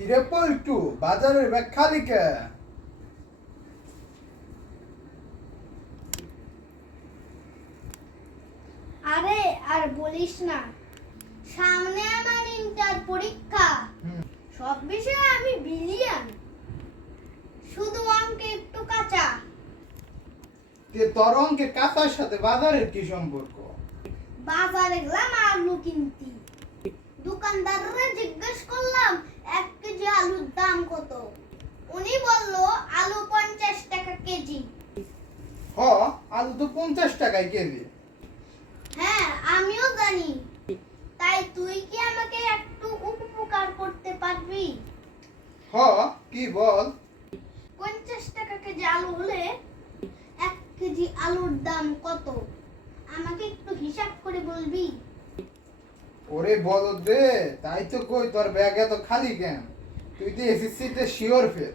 কিরে পল্টু, বাজারের ব্যাগ খালি কে? আরে আর বলিস না, সামনে আমার ইন্টার পরীক্ষা। সব বিষয়ে আমি বিলিয়ন, শুধু অঙ্কে একটু কাঁচা। তোর অঙ্কে কাঁচার সাথে বাজারের কি সম্পর্ক? বাজারে গেলাম আলু কিনতে, দোকানদাররা জিজ্ঞেস করলাম 1 কেজি আলুর দাম কত। উনি বলল আলু 50 টাকা কেজি। হ, আলু তো 50 টাকায় কেজি। হ্যাঁ, আমিও জানি। তাই তুই কি আমাকে একটু উপকার করতে পারবি? হ, কি বল? 50 টাকা কেজি আলু হলে 1 কেজি আলুর দাম কত? আমাকে একটু হিসাব করে বলবি? ওরে বলদ রে, তাই তো কই তোর ব্যাগ এত খালি কেন? তুই তো এসএসসি তে শিওর ফেল।